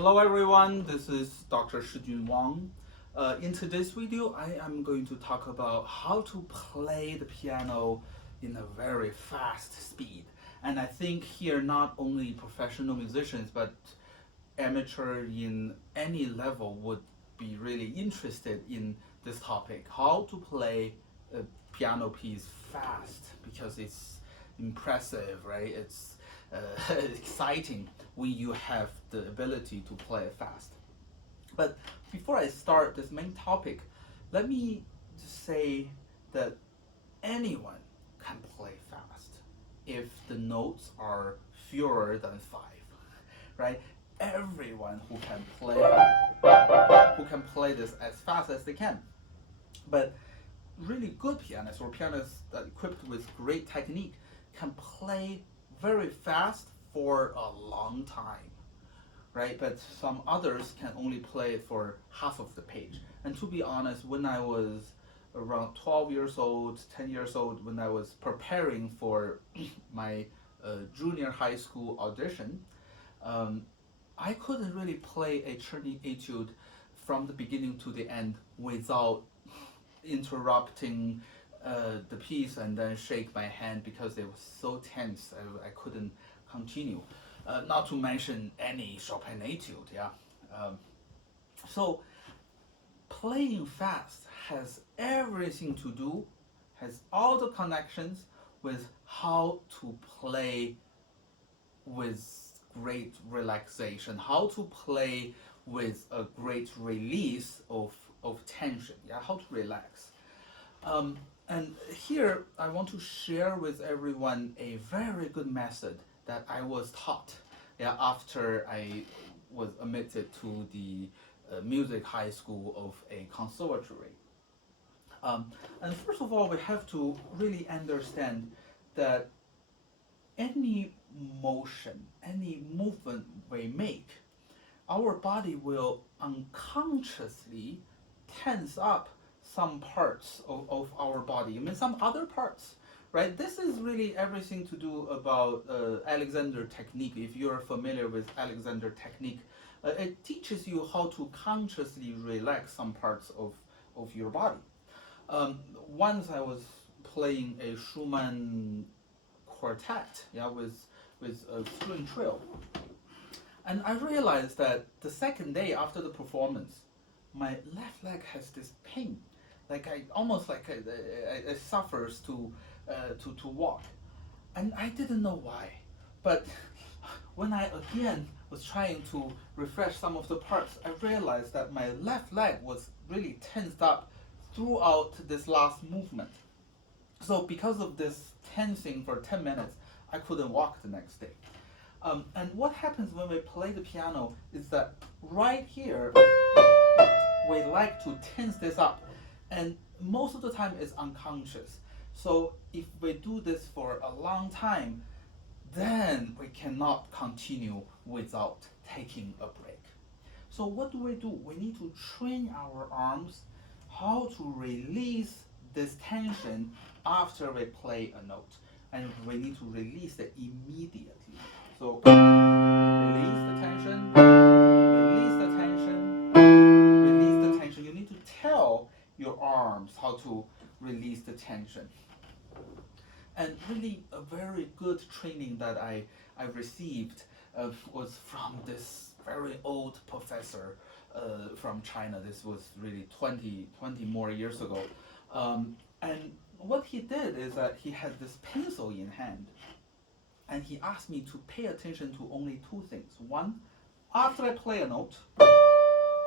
Hello everyone, this is Dr. Shijun Wang. In today's video, I am going to talk about how to play the piano in a very fast speed. And I think here not only professional musicians, but amateur in any level would be really interested in this topic. How to play a piano piece fast, because it's impressive, right? It's exciting when you have the ability to play it fast. But before I start this main topic, let me just say that anyone can play fast if the notes are fewer than 5, right? Everyone who can play this as fast as they can. But really good pianists or pianists that equipped with great technique can play very fast for a long time, right? But some others can only play it for half of the page. And to be honest, when I was around 12 years old, 10 years old, when I was preparing for my junior high school audition, I couldn't really play a Czerny etude from the beginning to the end without interrupting the piece and then shake my hand because it was so tense I couldn't continue. Not to mention any Chopin etude, yeah. So playing fast has everything to do, has all the connections with how to play with great relaxation, how to play with a great release of tension, yeah, how to relax. And here I want to share with everyone a very good method that I was taught, yeah, after I was admitted to the music high school of a conservatory. And first of all, we have to really understand that any motion, any movement we make, our body will unconsciously tense up some parts of our body, I mean some other parts, right? This is really everything to do about Alexander technique. If you're familiar with Alexander technique, it teaches you how to consciously relax some parts of your body. Once I was playing a Schumann quartet, yeah, with a string trio, and I realized that the second day after the performance, my left leg has this pain, like I almost like it suffers to walk, and I didn't know why. But when I again was trying to refresh some of the parts, I realized that my left leg was really tensed up throughout this last movement. So because of this tensing for 10 minutes, I couldn't walk the next day. And what happens when we play the piano is that right here, we like to tense this up, and most of the time it's unconscious. So if we do this for a long time, then we cannot continue without taking a break. So what do? We need to train our arms how to release this tension after we play a note, and we need to release it immediately. So release the tension, release the tension, release the tension. You need to tell your arms how to release the tension. And really a very good training that I received was from this very old professor from China. This was really 20 more years ago. And what he did is that he had this pencil in hand, and he asked me to pay attention to only 2 things. One, after I play a note,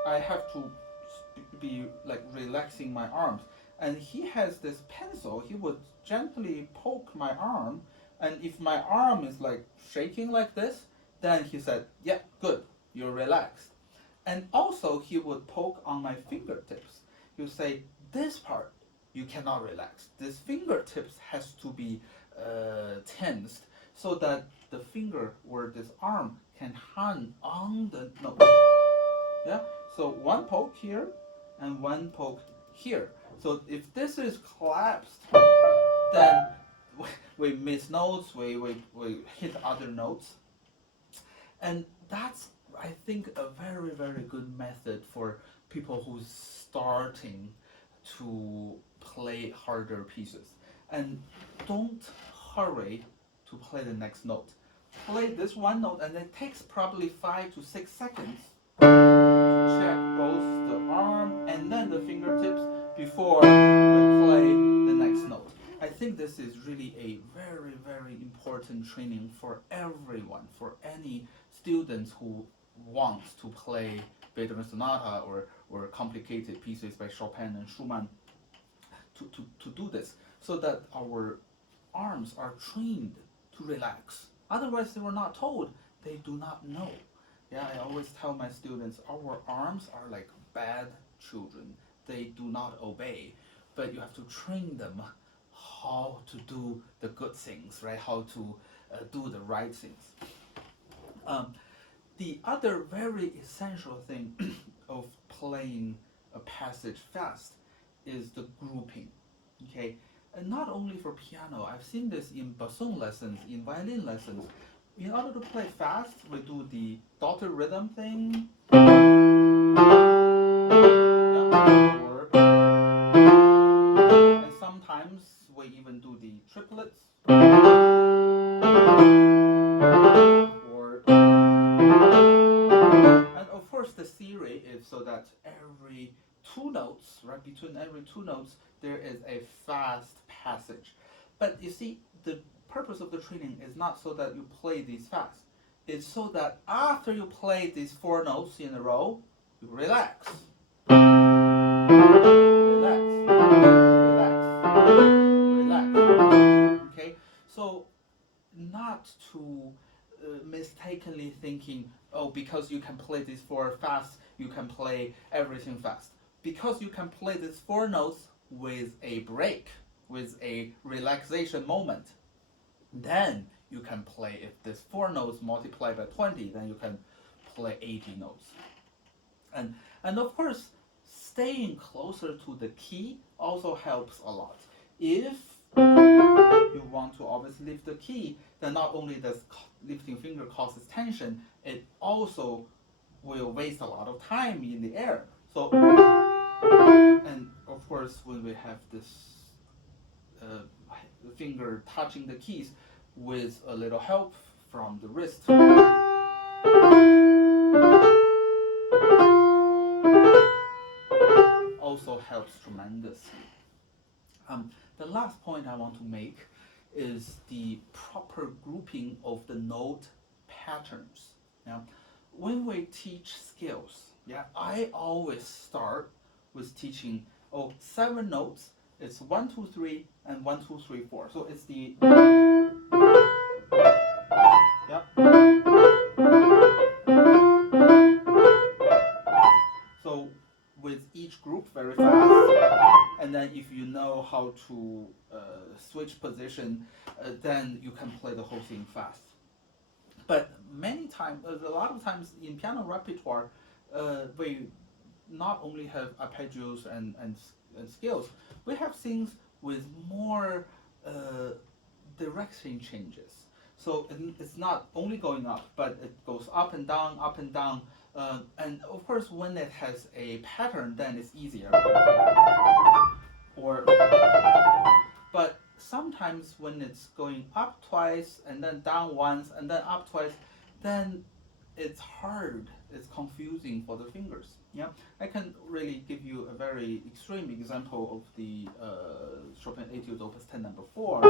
I have to be like relaxing my arms. And he has this pencil, he would gently poke my arm, and if my arm is like shaking like this, then he said, yeah, good, you're relaxed. And also he would poke on my fingertips. He would say, this part you cannot relax. This fingertips has to be tensed so that the finger or this arm can hang on the note. Yeah, so one poke here and one poke here. So if this is collapsed, then we miss notes, we hit other notes. And that's I think a very, very good method for people who's starting to play harder pieces. And don't hurry to play the next note. Play this one note and it takes probably 5 to 6 seconds to check both the arm and then the fingertips before we play the next note. I think this is really a very, very important training for everyone, for any students who want to play Beethoven sonata or complicated pieces by Chopin and Schumann to do this, so that our arms are trained to relax. Otherwise, they were not told. They do not know. Yeah, I always tell my students, our arms are like bad children. They do not obey, but you have to train them how to do the good things, right? How to do the right things. The other very essential thing of playing a passage fast is the grouping. Okay, and not only for piano, I've seen this in bassoon lessons, in violin lessons. In order to play fast, we do the dotted rhythm thing. Yeah, and sometimes we even do the triplets. Or, and of course the theory is so that every two notes, right, between every two notes, there is a fast passage. But you see, the purpose of the training is not so that you play these fast. It's so that after you play these four notes in a row, you relax. Relax. Relax. Relax. Okay? So, not to mistakenly thinking, oh, because you can play these four fast, you can play everything fast. Because you can play these four notes with a break, with a relaxation moment, then you can play, if this four notes multiplied by 20, then you can play 80 notes. And of course, staying closer to the key also helps a lot. If you want to always lift the key, then not only does lifting finger causes tension, it also will waste a lot of time in the air. So, and of course, when we have this finger touching the keys with a little help from the wrist, also helps tremendously. The last point I want to make is the proper grouping of the note patterns. Yeah? When we teach scales, yeah, I always start with teaching 7 notes. It's 1, 2, 3, and 1, 2, 3, 4. So it's the yeah. So with each group very fast, and then if you know how to switch position, then you can play the whole thing fast. But many times, a lot of times in piano repertoire, we not only have arpeggios and scales, we have things with more direction changes. So it's not only going up, but it goes up and down, up and down. And of course, when it has a pattern, then it's easier. But sometimes when it's going up twice and then down once and then up twice, then it's hard, it's confusing for the fingers. Yeah, I can really give you a very extreme example of the Chopin Etude Opus 10 number 4.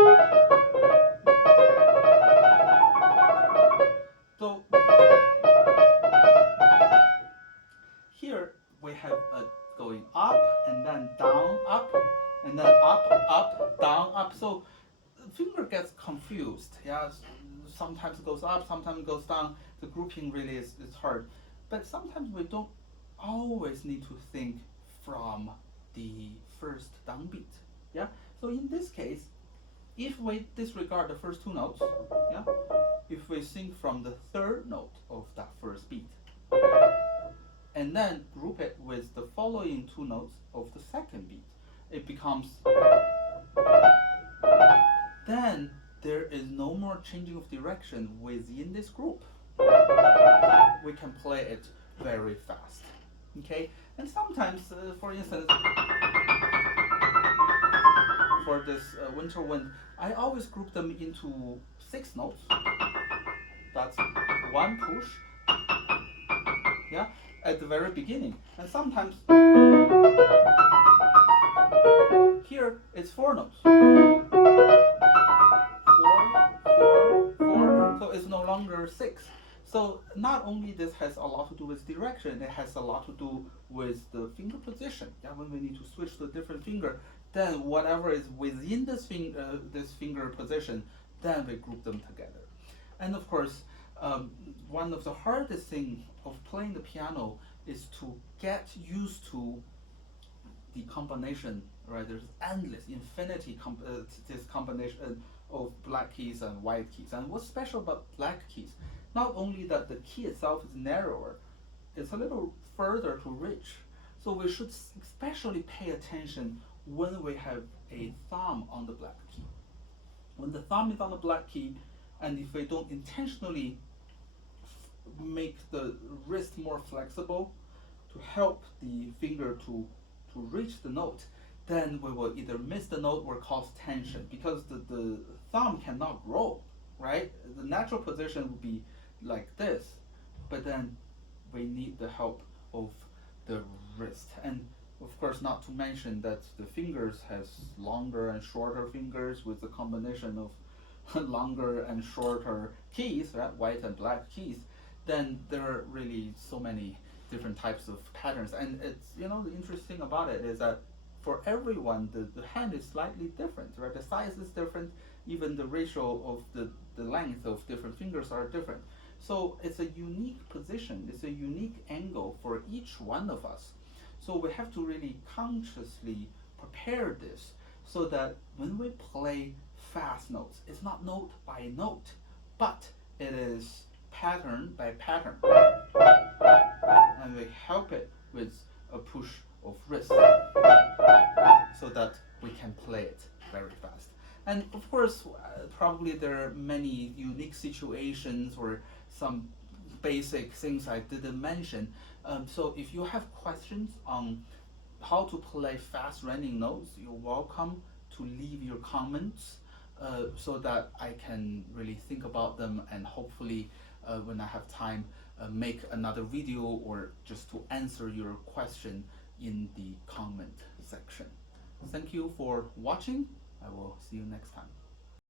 So here we have a going up and then down, up, and then up, down, up. So the finger gets confused. Yeah, sometimes it goes up, sometimes it goes down. The grouping really is hard. But sometimes we don't always need to think from the first downbeat. Yeah. So in this case, if we disregard the first two notes, yeah, if we sing from the third note of that first beat, and then group it with the following two notes of the second beat, it becomes. Then there is no more changing of direction within this group. we can play it very fast. Okay, and sometimes, for instance, for this winter wind, I always group them into 6 notes. That's one push, yeah, at the very beginning. And sometimes here it's 4 notes. 4, so it's no longer 6. So not only this has a lot to do with direction, it has a lot to do with the finger position. Yeah, when we need to switch to a different finger, then whatever is within this finger position, then we group them together. And of course, one of the hardest things of playing the piano is to get used to the combination, right? There's endless, infinity this combination of black keys and white keys. And what's special about black keys? Not only that the key itself is narrower, it's a little further to reach. So we should especially pay attention when we have a thumb on the black key. When the thumb is on the black key, and if we don't intentionally make the wrist more flexible to help the finger to reach the note, then we will either miss the note or cause tension, because the thumb cannot grow, right? The natural position would be like this, but then we need the help of the wrist. And of course, not to mention that the fingers has longer and shorter fingers with the combination of longer and shorter keys, right? White and black keys. Then there are really so many different types of patterns. And it's, the interesting about it is that for everyone, the hand is slightly different, right? The size is different, even the ratio of the length of different fingers are different. So it's a unique position, it's a unique angle for each one of us. So we have to really consciously prepare this so that when we play fast notes, it's not note by note, but it is pattern by pattern. And we help it with a push of wrist so that we can play it very fast. And of course, probably there are many unique situations or some basic things I didn't mention. So if you have questions on how to play fast running notes, you're welcome to leave your comments so that I can really think about them, and hopefully when I have time, make another video or just to answer your question in the comment section. Thank you for watching. I will see you next time.